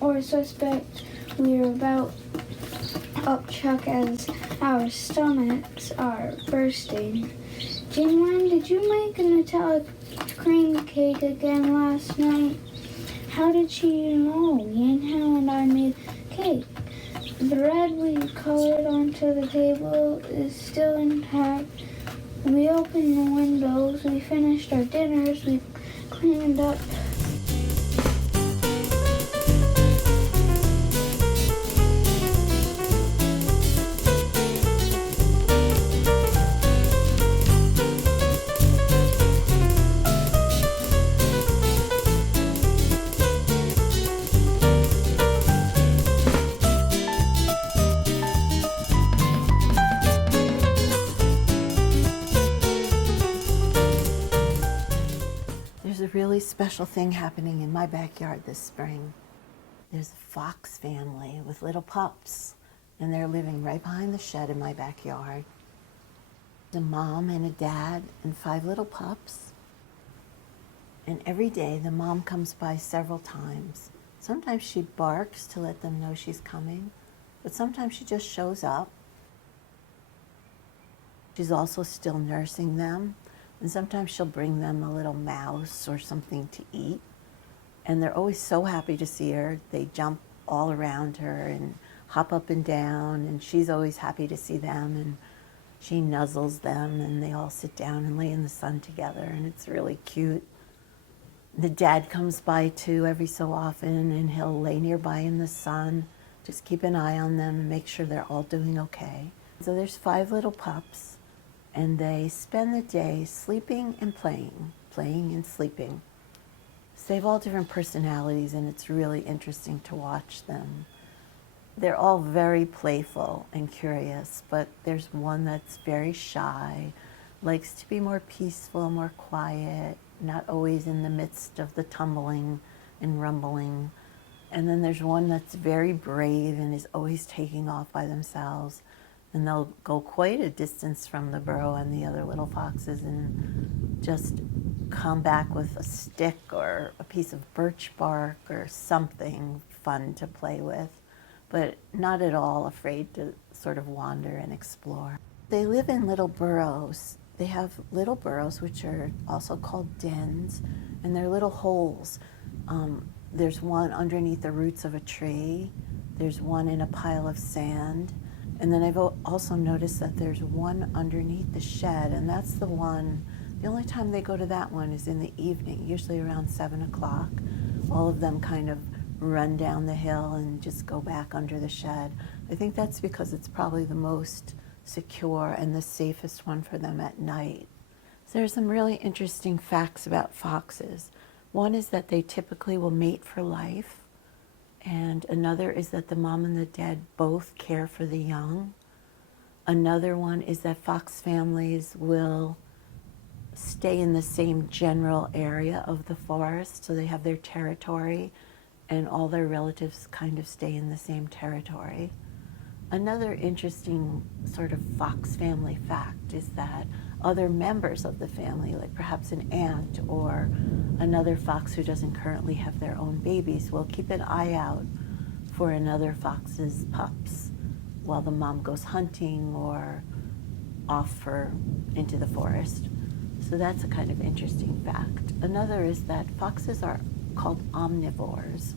or suspect we're about upchuck as our stomachs are bursting. Genuine, did you make a Nutella cream cake again last night? How did she know Yanhao and I made cake? The red we colored onto the table is still intact. We opened the windows, we finished our dinners, we cleaned up. There's a really special thing happening in my backyard this spring. There's a fox family with little pups, and they're living right behind the shed in my backyard. A mom and a dad and 5 little pups. And every day the mom comes by several times. Sometimes she barks to let them know she's coming, but sometimes she just shows up. She's also still nursing them. And sometimes she'll bring them a little mouse or something to eat. And they're always so happy to see her. They jump all around her and hop up and down, and she's always happy to see them, and she nuzzles them, and they all sit down and lay in the sun together, and it's really cute. The dad comes by too every so often, and he'll lay nearby in the sun, just keep an eye on them and make sure they're all doing okay. So there's 5 little pups. And they spend the day sleeping and playing and sleeping. So they have all different personalities, and it's really interesting to watch them. They're all very playful and curious, but there's one that's very shy, likes to be more peaceful, more quiet, not always in the midst of the tumbling and rumbling. And then there's one that's very brave and is always taking off by themselves. And they'll go quite a distance from the burrow and the other little foxes and just come back with a stick or a piece of birch bark or something fun to play with, but not at all afraid to sort of wander and explore. They live in little burrows. They have little burrows, which are also called dens, and they're little holes. There's one underneath the roots of a tree. There's one in a pile of sand. And then I've also noticed that there's one underneath the shed, and that's the one, the only time they go to that one is in the evening, usually around 7 o'clock. All of them kind of run down the hill and just go back under the shed. I think that's because it's probably the most secure and the safest one for them at night. So there's some really interesting facts about foxes. One is that they typically will mate for life. And another is that the mom and the dad both care for the young. Another one is that fox families will stay in the same general area of the forest, so they have their territory, and all their relatives kind of stay in the same territory. Another interesting sort of fox family fact is that other members of the family, like perhaps an aunt or another fox who doesn't currently have their own babies, will keep an eye out for another fox's pups while the mom goes hunting or off into the forest. So that's a kind of interesting fact. Another is that foxes are called omnivores.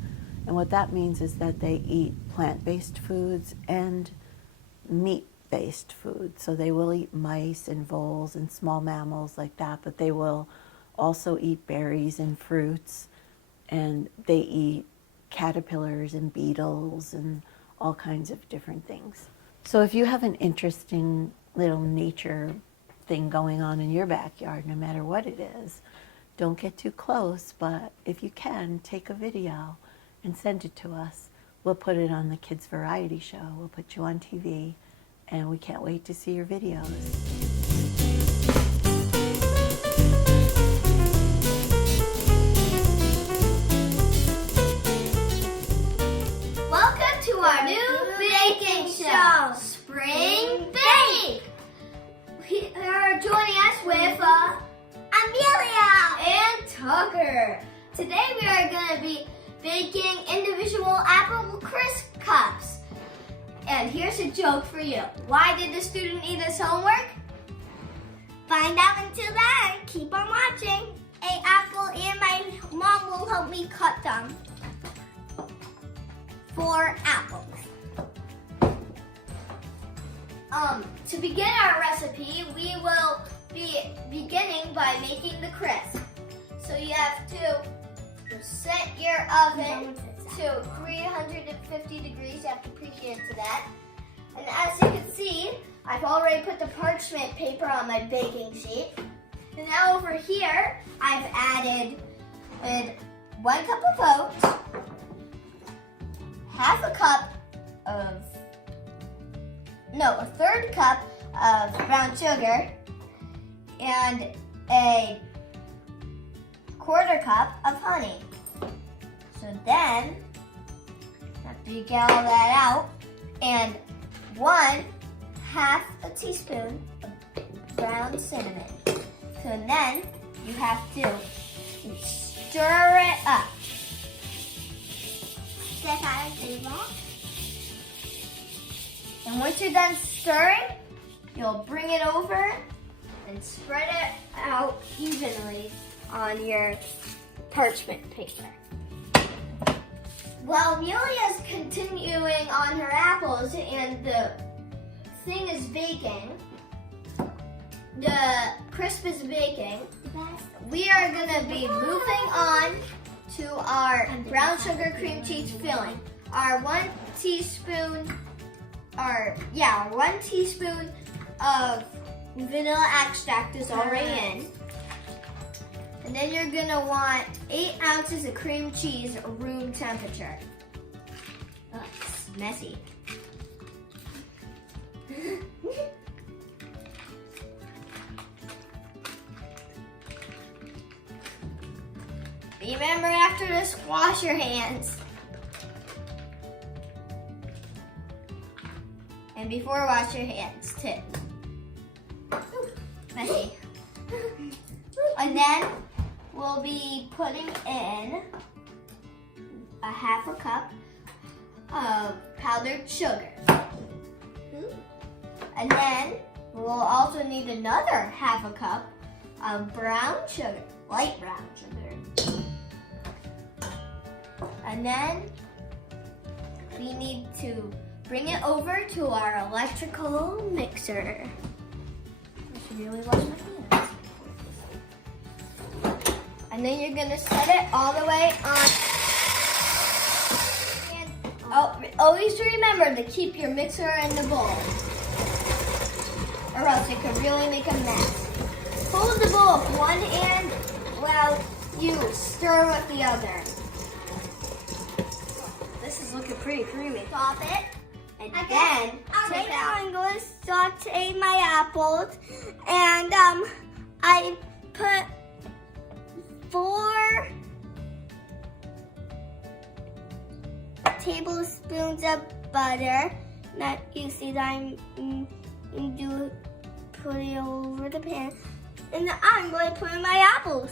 And what that means is that they eat plant-based foods and meat-based foods. So they will eat mice and voles and small mammals like that, but they will also eat berries and fruits, and they eat caterpillars and beetles and all kinds of different things. So if you have an interesting little nature thing going on in your backyard, no matter what it is, don't get too close, but if you can, take a video and send it to us. We'll put it on the Kids Variety Show. We'll put you on TV, and we can't wait to see your videos. Welcome to our new baking show, Spring Bake! We are joining us with Amelia and Tucker. Today we are going to be baking individual apple crisp cups. And here's a joke for you. Why did the student eat his homework? Find out until then. Keep on watching. An apple and my mom will help me cut them. 4 apples. To begin our recipe, we will be beginning by making the crisp. So you have to set your oven to 350 degrees. You have to preheat it to that. And as you can see, I've already put the parchment paper on my baking sheet. And now over here, I've added 1 cup of oats, a third cup of brown sugar, and a 1/4 cup of honey. So then, after you get all that out, and 1/2 a teaspoon of ground cinnamon. So then you have to stir it up. And once you're done stirring, you'll bring it over and spread it out evenly on your parchment paper. While Amelia's continuing on her apples and the thing is baking, the crisp is baking, we are going to be moving on to our brown sugar cream cheese filling. Our 1 teaspoon of vanilla extract is already in. And then you're gonna want 8 ounces of cream cheese room temperature. Oh, it's messy. Remember after this, wash your hands. And before, wash your hands too. Ooh, messy. And then we'll be putting in 1/2 cup of powdered sugar. And then we'll also need another 1/2 cup of brown sugar, light brown sugar. And then we need to bring it over to our electrical mixer. I should really wash my hands. And then you're gonna set it all the way on. And always remember to keep your mixer in the bowl, or else it could really make a mess. Hold the bowl with one hand while you stir with the other. This is looking pretty creamy. Stop it. And then take out. I'm going to saute my apples, and I put 4 tablespoons of butter. That you see that I'm put it over the pan, and then I'm going to put in my apples.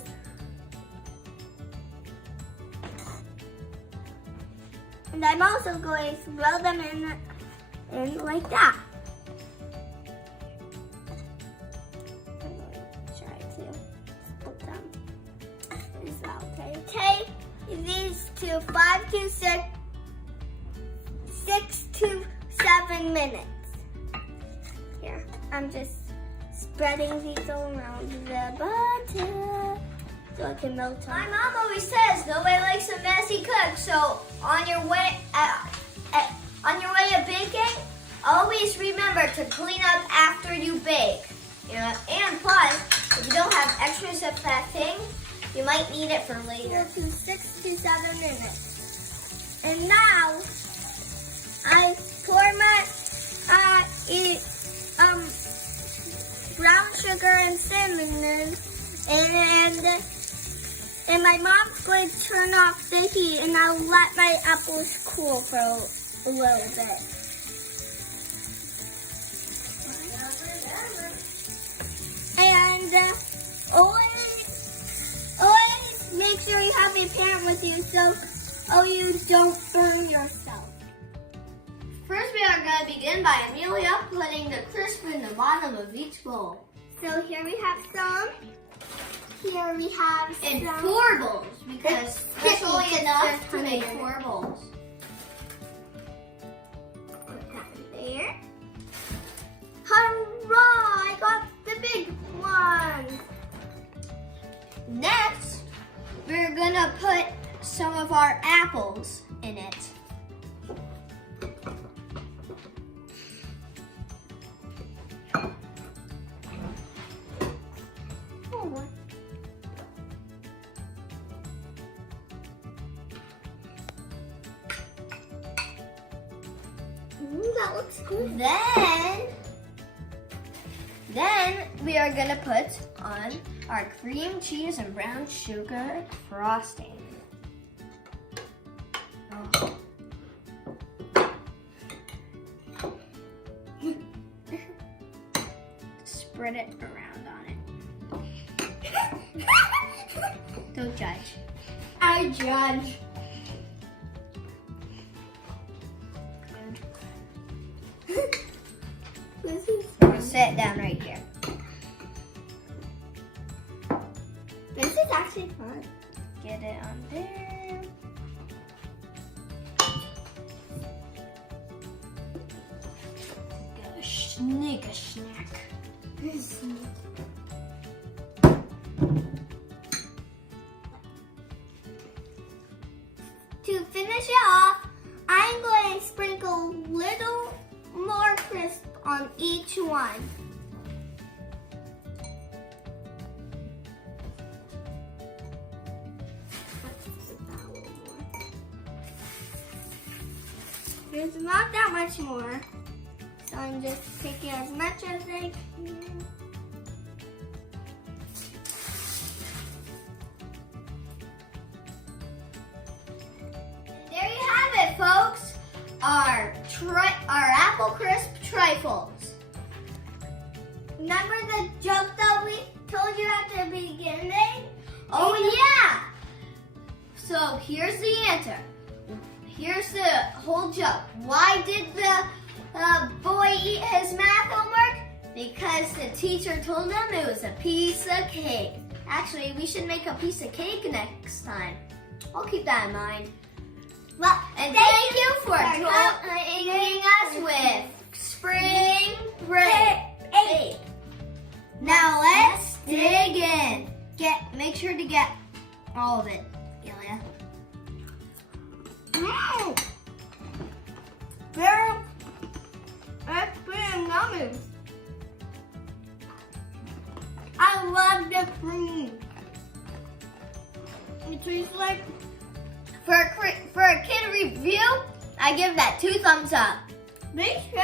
And I'm also going to throw them in like that. I'm going to try to put them as well. Take these to 5 to 6 to 7 minutes. Here, I'm just spreading these around the butter so it can melt. My mom always says nobody likes a messy cook, so on your way of baking, always remember to clean up after you bake. And plus, if you don't have extras of that thing, you might need it for later. 6 to 7 minutes. And now I pour my brown sugar and cinnamon, and my mom's going to turn off the heat, and I'll let my apples cool for a little bit. And always make sure you have your pan with you so Oh, you don't burn yourself. First, we are going to begin by Amelia putting the crisp in the bottom of each bowl. So here we have some. Here we have some. And 4 bowls, because there's only enough to make 4 bowls. Put that in there. Hurrah! I got the big one. Next, we're going to put some of our apples in it. That looks good. Then we are gonna put on our cream cheese and brown sugar frosting. Oh. Spread it around on it. Don't judge. I judge. Sit down right here. This is actually fun. Get it on there. Go sneak a snack. To finish it off, I'm going to sprinkle a little more crisp on each one. There's not that much more, so I'm just taking as much as I can. There you have it, folks. Our apple crisp trifles. Remember the joke that we told you at the beginning? Oh yeah! So here's the answer. Here's the whole joke. Why did the boy eat his math homework? Because the teacher told him it was a piece of cake. Actually, we should make a piece of cake next time. I'll keep that in mind. Well, and thank you for joining us with Spring Break. Now let's dig in. Make sure to get all of it, Ilya. That's pretty yummy. I love the cream. It tastes like. For a kid review, I give that 2 thumbs up. Me too.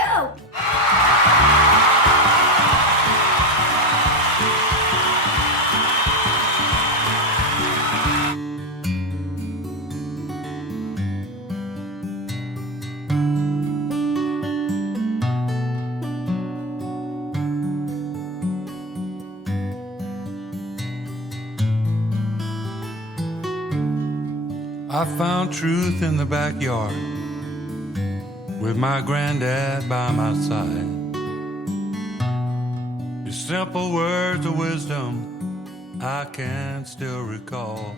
I found truth in the backyard with my granddad by my side. His simple words of wisdom I can still recall.